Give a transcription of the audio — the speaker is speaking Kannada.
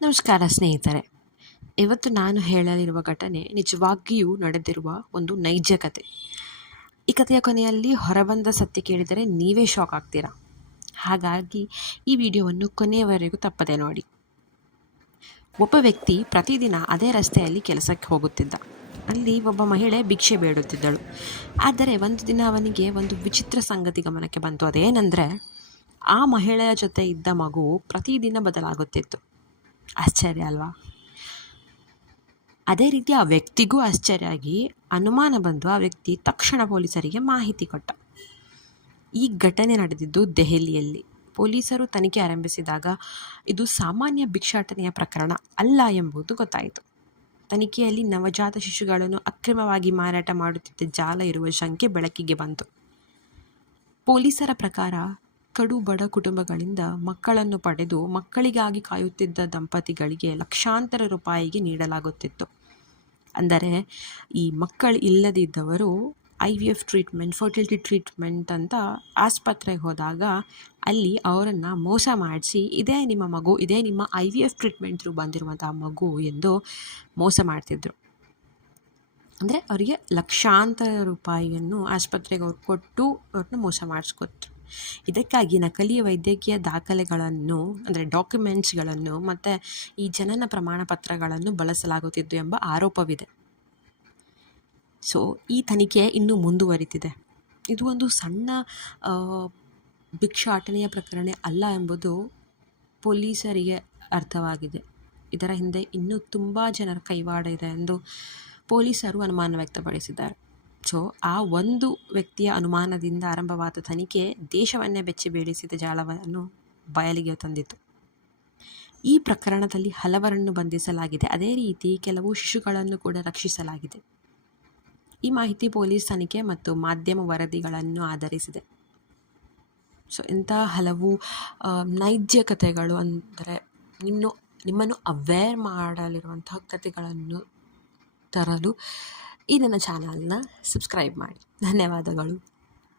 ನಮಸ್ಕಾರ ಸ್ನೇಹಿತರೆ. ಇವತ್ತು ನಾನು ಹೇಳಲಿರುವ ಘಟನೆ ನಿಜವಾಗಿಯೂ ನಡೆದಿರುವ ಒಂದು ನೈಜ ಕತೆ. ಈ ಕಥೆಯ ಕೊನೆಯಲ್ಲಿ ಹೊರಬಂದ ಸತ್ಯ ಕೇಳಿದರೆ ನೀವೇ ಶಾಕ್ ಆಗ್ತೀರಾ. ಹಾಗಾಗಿ ಈ ವಿಡಿಯೋವನ್ನು ಕೊನೆಯವರೆಗೂ ತಪ್ಪದೆ ನೋಡಿ. ಒಬ್ಬ ವ್ಯಕ್ತಿ ಪ್ರತಿದಿನ ಅದೇ ರಸ್ತೆಯಲ್ಲಿ ಕೆಲಸಕ್ಕೆ ಹೋಗುತ್ತಿದ್ದ. ಅಲ್ಲಿ ಒಬ್ಬ ಮಹಿಳೆ ಭಿಕ್ಷೆ ಬೇಡುತ್ತಿದ್ದಳು. ಆದರೆ ಒಂದು ದಿನ ಅವನಿಗೆ ಒಂದು ವಿಚಿತ್ರ ಸಂಗತಿ ಗಮನಕ್ಕೆ ಬಂತು. ಅದೇನೆಂದರೆ, ಆ ಮಹಿಳೆಯ ಜೊತೆ ಇದ್ದ ಮಗು ಪ್ರತಿದಿನ ಬದಲಾಗುತ್ತಿತ್ತು. ಆಶ್ಚರ್ಯ ಅಲ್ವಾ? ಅದೇ ರೀತಿ ಆ ವ್ಯಕ್ತಿಗೂ ಆಶ್ಚರ್ಯ ಆಗಿ ಅನುಮಾನ ಬಂದು ಆ ವ್ಯಕ್ತಿ ತಕ್ಷಣ ಪೊಲೀಸರಿಗೆ ಮಾಹಿತಿ ಕೊಟ್ಟ. ಈ ಘಟನೆ ನಡೆದಿದ್ದು ದೆಹಲಿಯಲ್ಲಿ. ಪೊಲೀಸರು ತನಿಖೆ ಆರಂಭಿಸಿದಾಗ ಇದು ಸಾಮಾನ್ಯ ಭಿಕ್ಷಾಟನೆಯ ಪ್ರಕರಣ ಅಲ್ಲ ಎಂಬುದು ಗೊತ್ತಾಯಿತು. ತನಿಖೆಯಲ್ಲಿ ನವಜಾತ ಶಿಶುಗಳನ್ನು ಅಕ್ರಮವಾಗಿ ಮಾರಾಟ ಮಾಡುತ್ತಿದ್ದ ಜಾಲ ಇರುವ ಶಂಕೆ ಬೆಳಕಿಗೆ ಬಂತು. ಪೊಲೀಸರ ಪ್ರಕಾರ ಕಡು ಬಡ ಕುಟುಂಬಗಳಿಂದ ಮಕ್ಕಳನ್ನು ಪಡೆದು ಮಕ್ಕಳಿಗಾಗಿ ಕಾಯುತ್ತಿದ್ದ ದಂಪತಿಗಳಿಗೆ ಲಕ್ಷಾಂತರ ರೂಪಾಯಿಗೆ ನೀಡಲಾಗುತ್ತಿತ್ತು. ಅಂದರೆ ಈ ಮಕ್ಕಳು ಇಲ್ಲದಿದ್ದವರು IVF ಟ್ರೀಟ್ಮೆಂಟ್, ಫರ್ಟಿಲಿಟಿ ಟ್ರೀಟ್ಮೆಂಟ್ ಅಂತ ಆಸ್ಪತ್ರೆಗೆ ಹೋದಾಗ ಅಲ್ಲಿ ಅವರನ್ನು ಮೋಸ ಮಾಡಿಸಿ, ಇದೇ ನಿಮ್ಮ ಮಗು, ಇದೇ ನಿಮ್ಮ IVF ಟ್ರೀಟ್ಮೆಂಟ್ ಥ್ರೂ ಬಂದಿರುವಂಥ ಮಗು ಎಂದು ಮೋಸ ಮಾಡ್ತಿದ್ರು. ಅಂದರೆ ಅವರಿಗೆ ಲಕ್ಷಾಂತರ ರೂಪಾಯಿಯನ್ನು ಆಸ್ಪತ್ರೆಗೆ ಅವ್ರು ಕೊಟ್ಟು ಅವ್ರನ್ನ ಮೋಸ ಮಾಡಿಸ್ಕೊಟ್ರು. ಇದಕ್ಕಾಗಿ ನಕಲಿ ವೈದ್ಯಕೀಯ ದಾಖಲೆಗಳನ್ನು, ಅಂದರೆ ಡಾಕ್ಯುಮೆಂಟ್ಸ್ಗಳನ್ನು ಮತ್ತು ಈ ಜನನ ಪ್ರಮಾಣ ಪತ್ರಗಳನ್ನು ಬಳಸಲಾಗುತ್ತಿದ್ದು ಎಂಬ ಆರೋಪವಿದೆ. ಸೊ ಈ ತನಿಖೆ ಇನ್ನೂ ಮುಂದುವರಿತಿದೆ. ಇದು ಒಂದು ಸಣ್ಣ ಭಿಕ್ಷಾಟನೆಯ ಪ್ರಕರಣ ಅಲ್ಲ ಎಂಬುದು ಪೊಲೀಸರಿಗೆ ಅರ್ಥವಾಗಿದೆ. ಇದರ ಹಿಂದೆ ಇನ್ನೂ ತುಂಬ ಜನರ ಕೈವಾಡ ಇದೆ ಎಂದು ಪೊಲೀಸರು ಅನುಮಾನ ವ್ಯಕ್ತಪಡಿಸಿದ್ದಾರೆ. ಸೊ ಆ ಒಂದು ವ್ಯಕ್ತಿಯ ಅನುಮಾನದಿಂದ ಆರಂಭವಾದ ತನಿಖೆ ದೇಶವನ್ನೇ ಬೆಚ್ಚಿ ಬೀಳಿಸಿದ ಜಾಲವನ್ನು ಬಯಲಿಗೆ ತಂದಿತು. ಈ ಪ್ರಕರಣದಲ್ಲಿ ಹಲವರನ್ನು ಬಂಧಿಸಲಾಗಿದೆ. ಅದೇ ರೀತಿ ಕೆಲವು ಶಿಶುಗಳನ್ನು ಕೂಡ ರಕ್ಷಿಸಲಾಗಿದೆ. ಈ ಮಾಹಿತಿ ಪೊಲೀಸ್ ತನಿಖೆ ಮತ್ತು ಮಾಧ್ಯಮ ವರದಿಗಳನ್ನು ಆಧರಿಸಿದೆ. ಸೊ ಇಂಥ ಹಲವು ನೈಜ ಕಥೆಗಳು, ಅಂದರೆ ನಿಮ್ಮನ್ನು ಅವೇರ್ ಮಾಡಲಿರುವಂತಹ ಕಥೆಗಳನ್ನು ತರಲು ಈ ನನ್ನ ಚಾನಲ್ನ ಸಬ್ಸ್ಕ್ರೈಬ್ ಮಾಡಿ. ಧನ್ಯವಾದಗಳು.